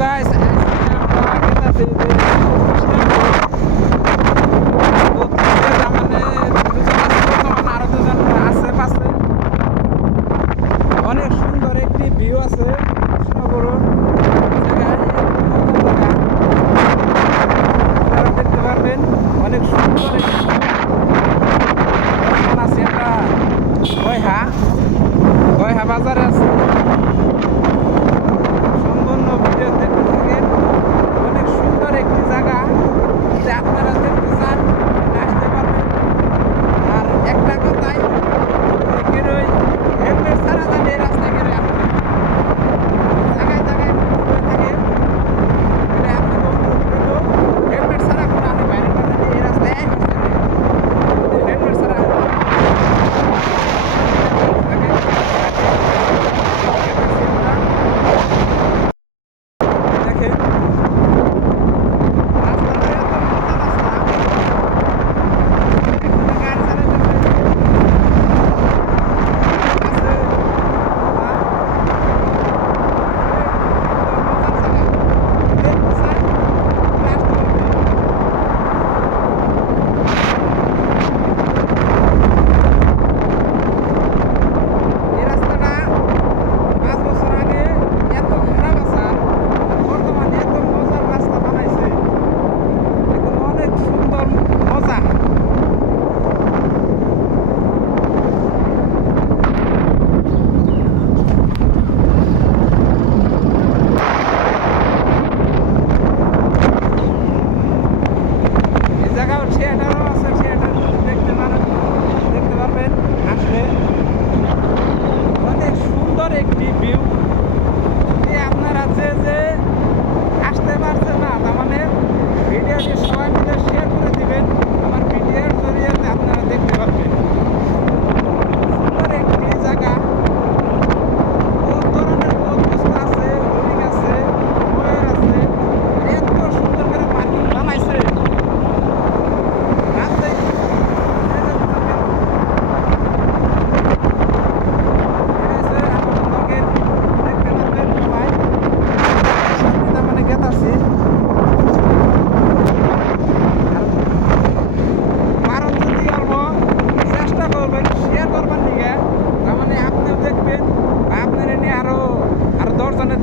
Guys আমরা গেতাছি যে আরো দুজন আছে পাশে। অনেক সুন্দর একটি ভিউ আছে কৃষ্ণপুর জায়গায়, আপনারা দেখতে পারবেন অনেক সুন্দর একটি আছে। আমরা গয়হা বাজারে আছে। সম্পূর্ণ ভিডিও দেখতে থাকেন। অনেক সুন্দর একটি জায়গা, যে আপনারা দেখতে চান আসতে পারবেন। আর একটা কথাই কেরোই হেলমেট ছাড়া জানি এই রাস্তায় কেরোই আসবেন, জায়গায় জায়গায় ঘুরে থাকে। এটা আপনাকে অনুরোধ করবো, হেলমেট ছাড়া কোনো আপনি বাইরে না জানি এই রাস্তায় হেলমেট ছাড়া দেখেন। একটি ভিউ, আপনারা যে আসতে পারছেন না, তার মানে ভিডিওটি সবাই মিলে শেয়ার করে দিবেন। আমার ভিডিওর জরিয়াতে আপনারা দেখতে পারবেন সুন্দর একটি জায়গা। বহুত ধরনের বহুত বস্তু আছে, হরিণ আছে, ময়ূর আছে। এত সুন্দর করে পার্কিং বানাইছে।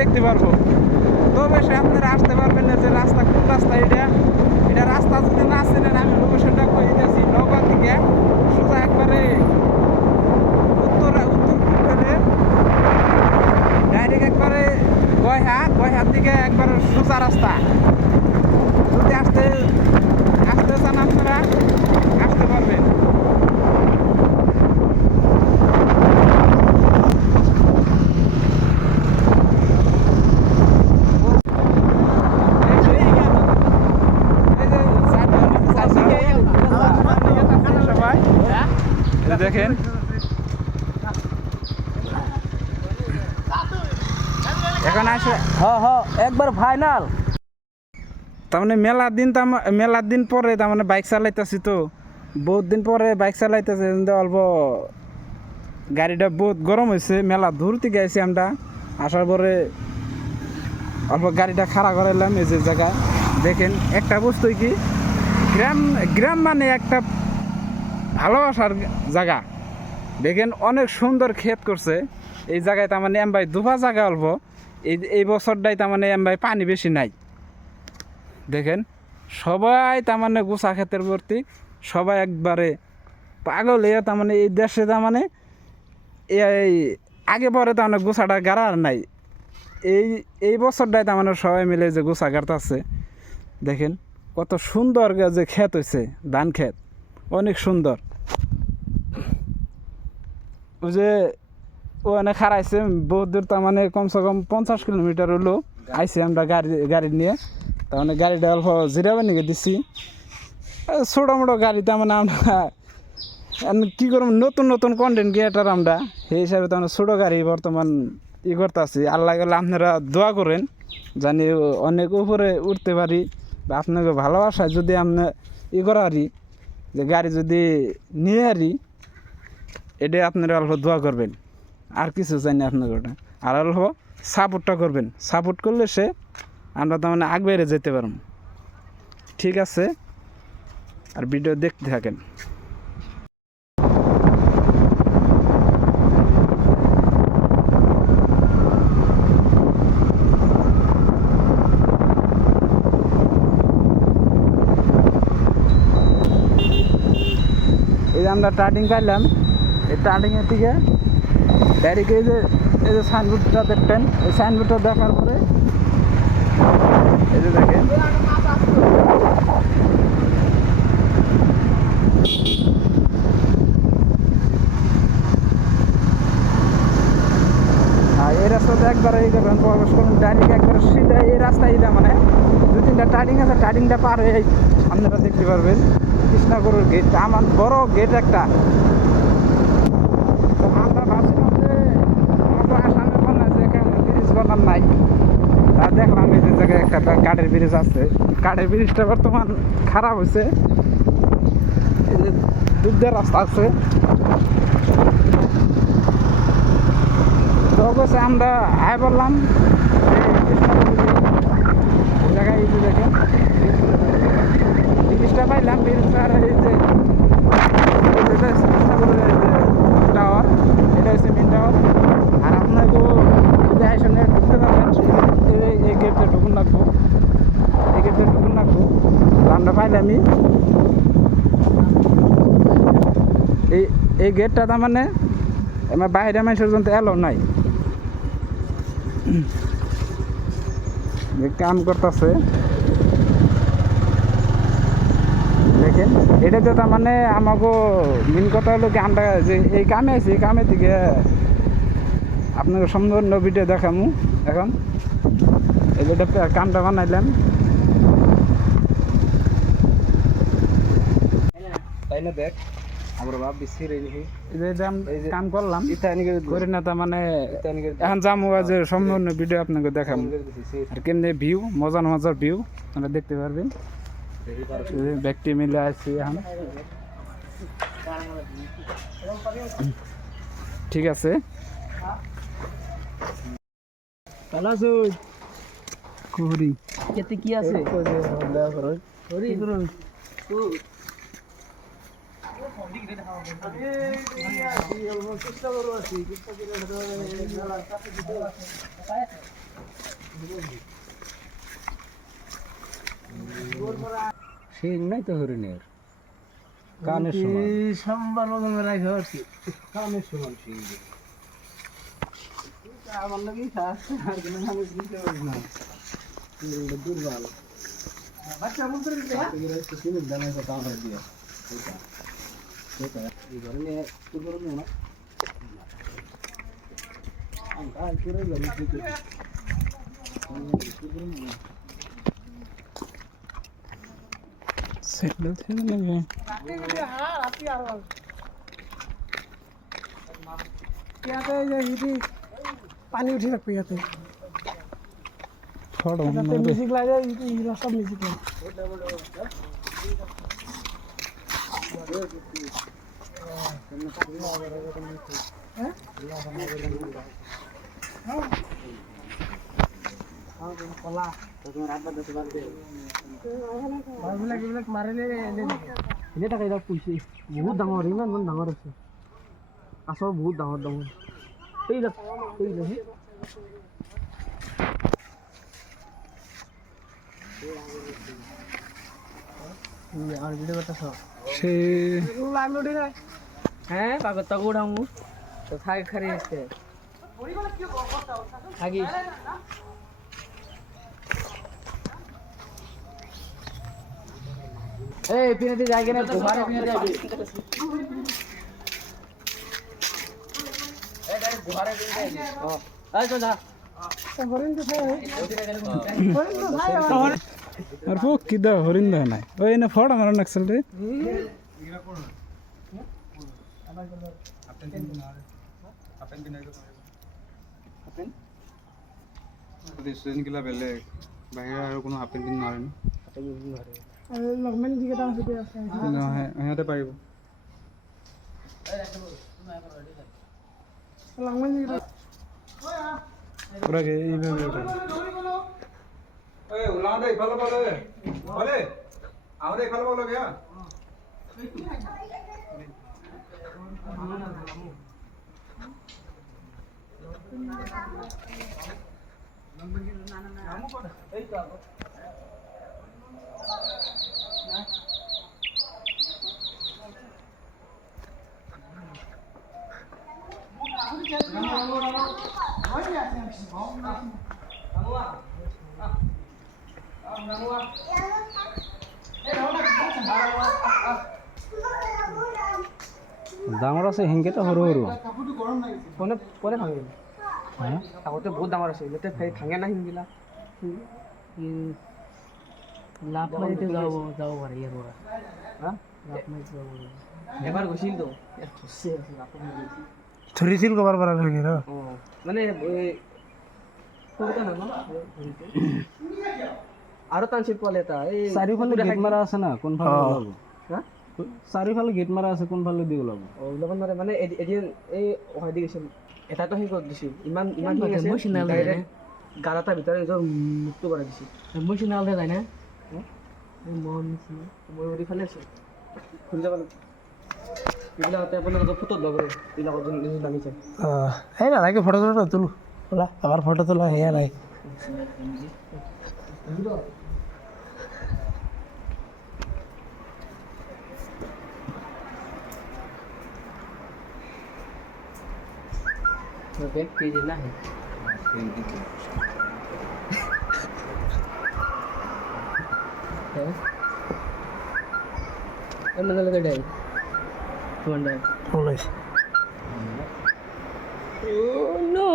দেখতে পারবো, তবে সে আপনারা আসতে পারবেন না। যে রাস্তা কোন রাস্তা, এটা রাস্তা যদি না চেনেন, আমি লোকেশনটা কই দিতেছি। নওগাঁ থেকে সোজা একবারে উত্তর পূর্বে ডাইরেক্ট একবারে গয়হার দিকে একবারে সোজা রাস্তা। যদি আসতে চান আপনারা আসতে পারবেন। দেখেন এখন আসে একবার ফাইনাল। তার মানে মেলার দিন পরে তার মানে বাইক চালাইতেছি, তো বহুত দিন পরে বাইক চালাইতেছে। অল্প গাড়িটা বহুত গরম হয়েছে। মেলা দূর থেকে আইছি আমরা, আসার পরে অল্প গাড়িটা খাড়া করাইলাম এই যে জায়গায়। দেখেন একটা বস্তু কি, গ্রাম মানে একটা ভালোবাসার জায়গা। দেখেন অনেক সুন্দর ক্ষেত করছে এই জায়গায়। তার মানে ভাই দুপা জায়গা অল্প, এই বছরটাই তার মানে ভাই পানি বেশি নাই। দেখেন সবাই তার মানে গোসা ক্ষেতের ভর্তি, সবাই একবারে পাগল হয়ে তার মানে এই দেশে তার মানে এই আগে পরে তার মানে গোসাটা গাড়া আর নাই। এই বছরটাই তার মানে সবাই মিলে যে গোসা গাড়তাছে। দেখেন কত সুন্দর যে ক্ষেত হয়েছে, ধান ক্ষেত অনেক সুন্দর। ওই যে ওখানে খারাইছে বহুত দূর, তার মানে কমসে কম 50 কিলোমিটার হলো আইসি আমরা গাড়ি নিয়ে। তার মানে গাড়িটা অল্প জিরাবার নিয়ে দিচ্ছি। ছোটো মোটো গাড়ি, তার মানে আমরা কী করব, নতুন কন্টেন্ট ক্রিয়েটার আমরা, সেই হিসাবে তার মানে ছোটো গাড়ি বর্তমান করতেছি। আল্লাহ গেলে আপনারা দোয়া করেন জানি অনেক উপরে উঠতে পারি, বা আপনাকে ভালোবাসায় যদি আমরা করা পারি, যে গাড়ি যদি নিয়ে হারি, এটাই আপনারা অল্প দোয়া করবেন। আর কিছু চাই না আপনাকে ওটা। আর অল্প সাপোর্টটা করবেন, সাপোর্ট করলে সে আমরা তার মানে আগ বেড়ে যেতে পারব। ঠিক আছে, আর ভিডিও দেখতে থাকেন। এই যে আমরা টার্টিং পাইলাম, এই টার্টিংয়ের থেকে ডাইরেক্ট এই যে সাইনবোর্ডটা দেখতেন, এই সাইনবোর্ডটা দেখার পরে এই যে দেখেন এই রাস্তাতে একবার এই করবেন, প্রবেশ করুন ডাইরেক্ট একবার সিধা এই রাস্তায় মানে 2-3টা টার্টিং আছে, টার্টিংটা পার হয়ে আপনারা দেখতে পারবেন কৃষ্ণাগরের গেট, আমার বড় গেট একটা। তো আমরা ভাবছিলাম যে আমাদের আসামের বানায় যে এখানে ব্রিজ বানার নাই, তা দেখলাম এই যে জায়গায় একটা কাঠের ব্রিজ আছে। কাঠের ব্রিজটা বর্তমান খারাপ হয়েছে, এই যে দুধের রাস্তা আছে। তো অবশ্যই আমরা আয় বললাম এই জায়গায়, এই যে দেখেন ব্রিজটা পাইলাম, ব্রিজটা আর এই যে টাওয়ার, এটা হচ্ছে মেন টাওয়ার। আর আপনাকে দেখার সামনে ঢুকতে পারবেন, এই গেটটা ঢুকুন রাখবো, এই গেটটা ঢুকুন রাখবো। আমরা পাইলামই এই গেটটা, তার মানে আমার বাইরে মানুষের জন্য এলো নাই, কাম করতেছে দেখেন। এটাতে তার মানে আমাকে মেন কথা হলো কি, আমরা যে এই কামে আছি, এই কামের দিকে আপনাকে সম্পূর্ণ ভিডিও দেখামু। এখন এই যেটা কামটা বানাইলাম, তাই না? দেখ আমরা ভাব বেশি রে এই যে কাম করলাম করি না, তার মানে এখন যাবো যে সম্পূর্ণ ভিডিও আপনাকে দেখাবো। আর কেমনি ভিউ, মজার মজার ভিউ আপনারা দেখতে পারবেন। ব্যক্তি মিলে আসছি এখন, ঠিক আছে। কেতে কি আছে? সেই নাই তো হরিণের কানের সমান, সম্বার রকমের ঘরছি কানের সমান সেই আমার লাগি খাচ্ছে, আর কোনো মানুষ দিতে পারি না। দুর্বল বাচ্চা বলতে সিমেন্ট দানা কামড় দিয়ে এই ধরনের না পানি উঠে রাখবে ইয়াতে, ফটো মিউজিক লাগে, সব মিউজিক লাগে। মাৰিলে এনে থাকে, পইছে বহুত ডাঙৰ, ইমান ডাঙৰ আছে, আচল বহুত ডাঙৰ ডাঙৰ। এই আর ভিডিও করতেছ হ্যাঁ, কাগজ টাকা উঠামু তো থাক খারি আসছে থাকি। এই পিনাতে যাই কেন, ঘরে পিনাতে যাবি, এই গাড়ি ঘরে পিনাতে যাবি। ও এই তো যা আর ফোক কিদা হরিণ দেয় নাই, ওই এনে ফটো মারো নাকসল রে। রেস্টুরেন্ট গিলা বেলেগ, বাহিৰা আৰু কোনো হাফ পেণ্ট পিন্ধি নোৱাৰে ন? নহয়, সিহঁতে পাৰিব। ওরা এইভাবে আমাদের ইফালে বলে বলে আমাদের ইফালে বলে গিয়া ডাঙৰ আছে সেংকেটা সৰু সৰু কোনে কোনে ভাঙিল আগতে বহুত ডাঙৰ আছিল এতিয়া ভাঙে না সিংগিলা লাভ মাৰিতে যাব পাৰে ইয়াৰ পৰা লাভ মাৰিতে যাব পাৰে এবাৰ গৈছিল তো ধৰিছিল কবাৰ পৰা ধৰি ন মানে আৰু টানছিল পোৱালি এটা এই চাৰিওফালে গেট মাৰা আছে না কোনফালে ওলাব হা চাৰিওফালে গেট মাৰা আছে কোনফালে দি ওলাব ওলাব নোৱাৰে মানে এদিন এই অহাই দি গৈছিল এটাতো সেই কৰি দিছিল ইমান ইমান গাড় এটাৰ ভিতৰত নিজৰ মুখটো বনাই দিছিল ইমোচনেল যায় না মন ময়ূৰী ফালে আছে শুনি যাব লাগে এইবিলাকতে আপোনালোকে ফটোত ল'ব এইবিলাকত যোন নামিছে এই নালাগে ফটো চটো নতুলো ওলা আমাৰ ফটো তোলা সেয়া নাই बैग के देना है मतलब लगा डाल वन डाल ওলাইছে oh no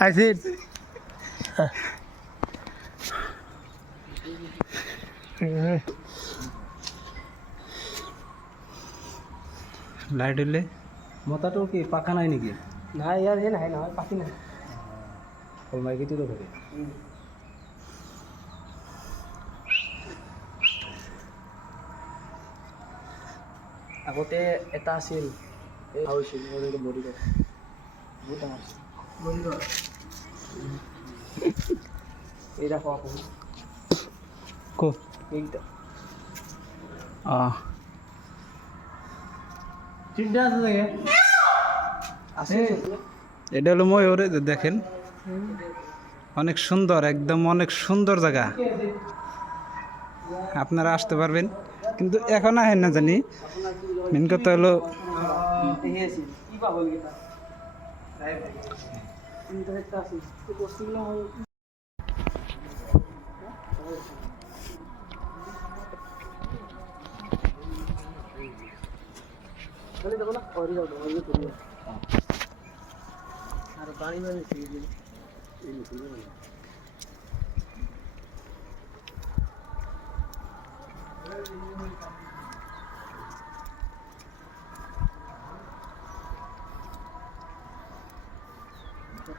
I see it. Light দিলে মতাটো কি পাকা নাই নেকি নাই ইয়াৰ সেই নাই নহয় পাখি নাই অকল মাইকীটোতো ধৰে আগতে এটা আছিল এই হৈছিল বডি গাৰ্ড বহুত ডাঙৰ আছিল বডি গাৰ্ড এইটা খোৱা আপুনি ক'ত এইটা চিন্তা আছে চাগে আছে এটা হলো ময়ূর দেখেন অনেক সুন্দর একদম অনেক সুন্দর জায়গা আপনারা আসতে পারবেন কিন্তু এখন আহেন না জানি মেন কথা হলো এই আছিল কি পাবল গেটা ইন্টারেস্ট আছে তো বস্তুগুলো বলে দেখো না অরি যাও অরি করি আর পানি মানে সেই দিন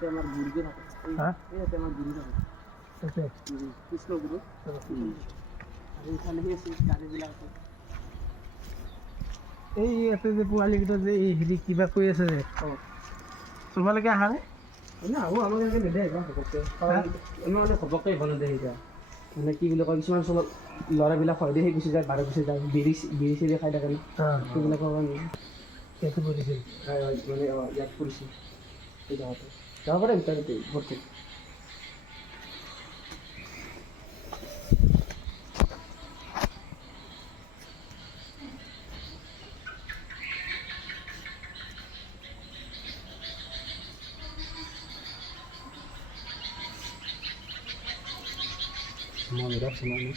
ইয়াতে আমাৰ গুৰুটো থাকে ইয়াতে আমাৰ গুৰু থাকে কৃষ্ণ গুৰু আৰু ইফালে সেই আছে গাড়ীবিলাক আছে এই ইয়াতে যে পোৱালিকেইটা যে এই হেৰি কিবা কৈ আছে যে তোমালোকে আহা নে না আহোঁ আমাক এনেকৈ নেদে আহিবা ঘপককৈ আমাৰ মানে ঘপককৈ আহিব নেদে সেইটা মানে কি বুলি কয় কিছুমান চলত ল'ৰাবিলাক হয় দেই সেই গুচি যায় বাৰে গুচি যায় বিৰি চিৰি খাই থাকে ন সেইবিলাকৰ কাৰণে ইয়াতে পৰিছিল মানে ইয়াত পৰিছে সেই জাগাতে যাব পাৰে ভিতৰতে ভৰ্তি মমিরা শোনা না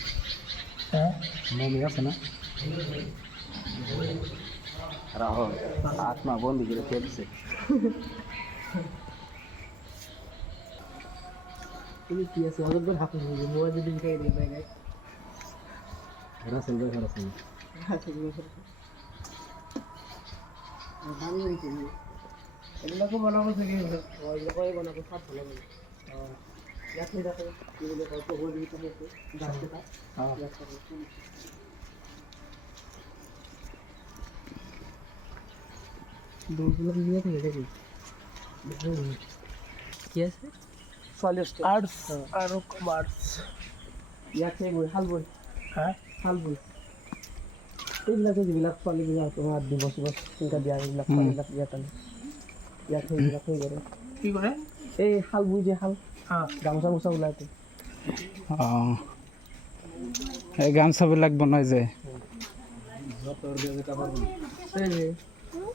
হ্যাঁ মমিরা শোনা রাহো আত্মা বন্ধ করে ফেলছে তুমি কি আছে অলপমান হাত নিয়ে মই যদি খাই দিই নাই নাই ঘোরা চলবে ঘোরা চলবে এইবিলাকো বনাব চাগে এইবিলাকে বনাব চাপ ভাল লাগে ইয়াত সেই থাকে কি বুলি কয় পোহৰ যিটো আছে গাছকেইটা ইয়াত থাকে দৌৰবিলাক নিয়ে থাকে দেই কি আছে ছোৱালী আছে আৰ্টছ আৰু কমাৰ্চ ইয়াত সেই বই শাল বই হা শাল বই এইবিলাকে যিবিলাক ছোৱালীবিলাক তোমাৰ দিৱস এনেকুৱা দিয়া এইবিলাক ছোৱালীবিলাক ইয়াত আনে ইয়াত সেইবিলাক সেই কৰে কি কৰে এই শাল বই যে শাল হা গামোচা মোচা ওলাইতে অঁ এই গামচাবিলাক বনাই যায় এই যে